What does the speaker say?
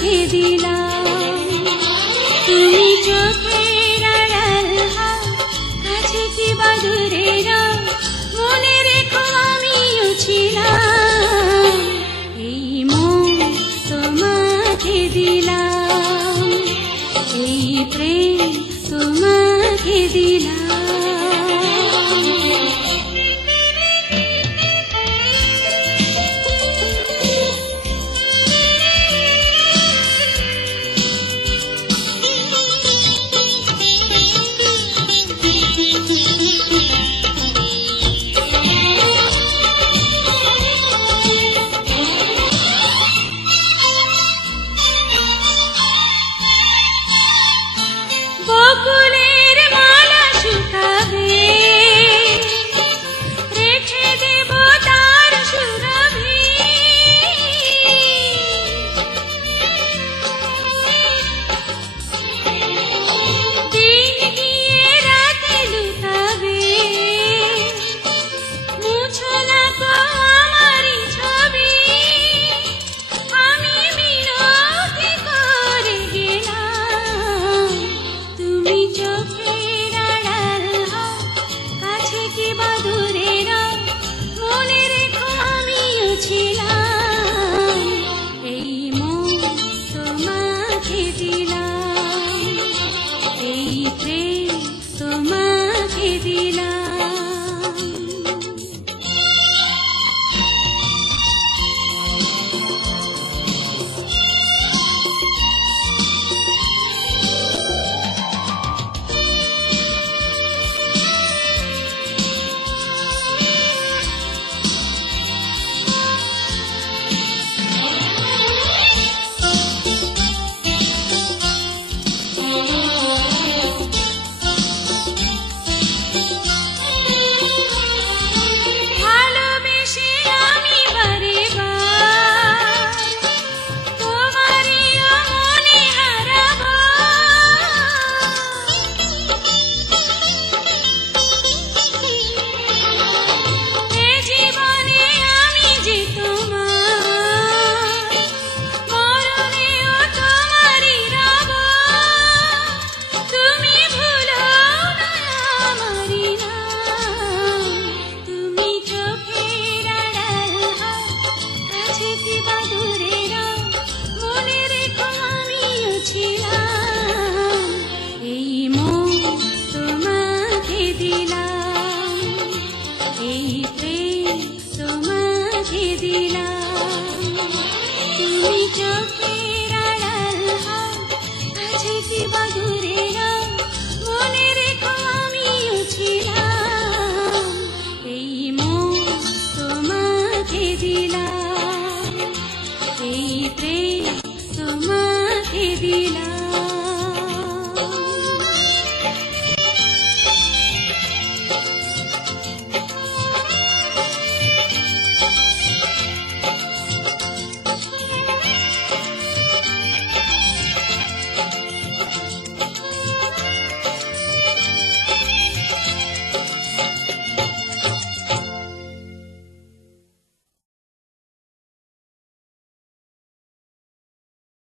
তোমাকে দিলাম। তুমি চোখের আড়াল হও, কাছে কি বা দূরে নাও, মনে রেখো আমিও ছিলাম। এই মন তোমাকে দিলাম, এই প্রেম তোমাকে দিলাম। বকুলের মালা শুকাবে, রেখে দেব তার সুরভি। দিন গিয়ে রাতে লুকাবে, মুছো না গো আমারই ছবি। আমি মিনতি করে গেলাম, তুমি চোখের আড়াল হও, কাছে কি বা দূরে নাও, মনে রেখো আমিও ছিলাম। এই মন তোমাকে দিলাম, এই প্রেম তোমাকে দিলাম। ভালোবেসে আমি বারে বার তোমারই মনে হারাবো। এ জীবনে আমি যে তোমার, মরণেও তোমারই রব। তুমি ভুলো না আমারই নাম, তুমি চোখের আড়াল হও, কাছে কি বা দূরে নাও, মনে রেখো আমিও ছিলাম। এই মন তোমাকে দিলাম, এই প্রেম তোমাকে দিলাম।